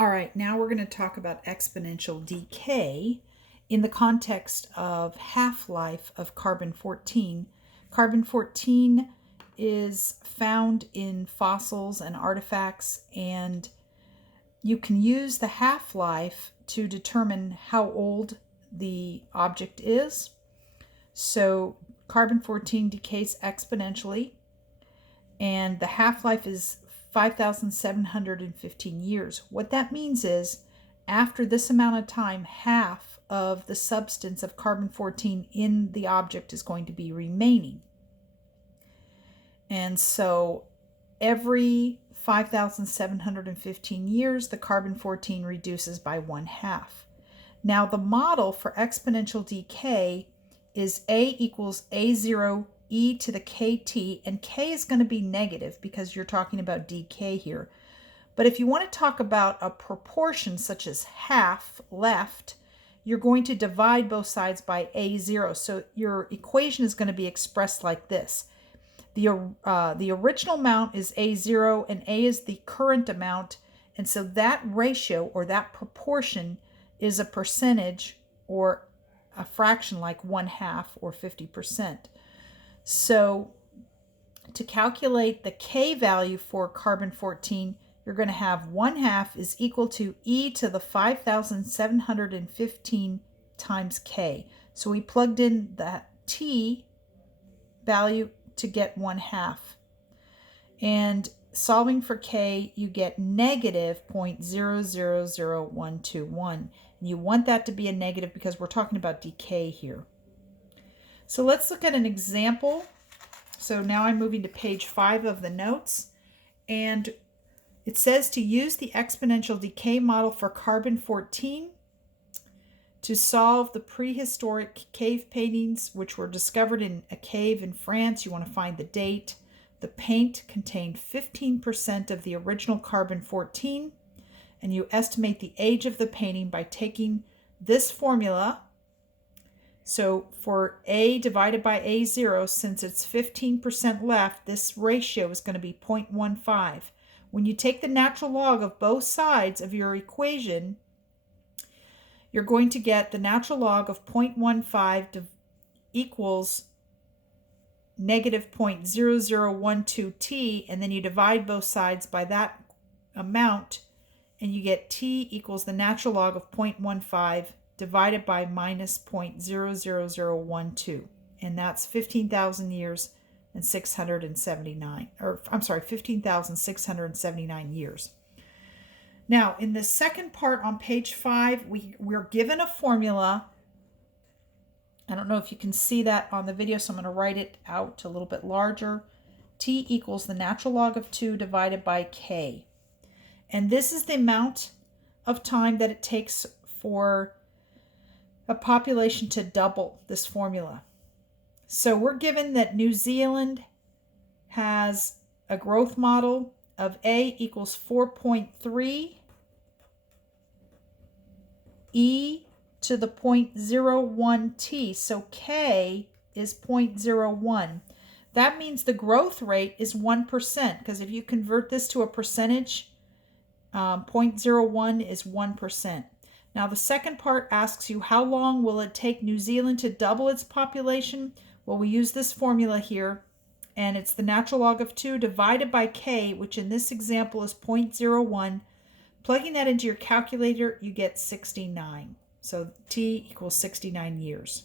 All right, now we're going to talk about exponential decay in the context of half-life of carbon-14. Carbon-14 is found in fossils and artifacts, and you can use the half-life to determine how old the object is. So carbon-14 decays exponentially, and the half-life is 5,715 years. What that means is, after this amount of time, half of the substance of carbon-14 in the object is going to be remaining. And so every 5,715 years, the carbon-14 reduces by 1/2. Now, the model for exponential decay is A equals A0 e to the kt, and k is going to be negative because you're talking about decay here. But if you want to talk about a proportion such as half left, you're going to divide both sides by A0. So your equation is going to be expressed like this. The original amount is A0 and A is the current amount. And so that ratio or that proportion is a percentage or a fraction like 1/2 or 50%. So to calculate the K value for carbon-14, you're going to have 1/2 is equal to e to the 5,715 times K. So we plugged in that T value to get 1/2. And solving for K, you get negative 0.000121. And you want that to be a negative because we're talking about decay here. So let's look at an example. So now I'm moving to page 5 of the notes, and it says to use the exponential decay model for carbon-14 to solve the prehistoric cave paintings which were discovered in a cave in France. You want to find the date. The paint contained 15% of the original carbon-14, and you estimate the age of the painting by taking this formula. So for A divided by A0, since it's 15% left, this ratio is going to be 0.15. When you take the natural log of both sides of your equation, you're going to get the natural log of 0.15 equals negative 0.0012t, and then you divide both sides by that amount, and you get t equals the natural log of 0.15 divided by minus 0.00012, and that's 15,000 years and 679, or I'm sorry, 15,679 years. Now, in the second part on page 5, we're given a formula. I don't know if you can see that on the video, so I'm going to write it out a little bit larger. T equals the natural log of 2 divided by K. And this is the amount of time that it takes for a population to double this formula. So we're given that New Zealand has a growth model of A equals 4.3 e to the 0.01t. So K is 0.01. That means the growth rate is 1%, because if you convert this to a percentage, 0.01 is 1%. Now, the second part asks you, how long will it take New Zealand to double its population? Well, we use this formula here, and it's the natural log of 2 divided by K, which in this example is 0.01. Plugging that into your calculator, you get 69. So T equals 69 years.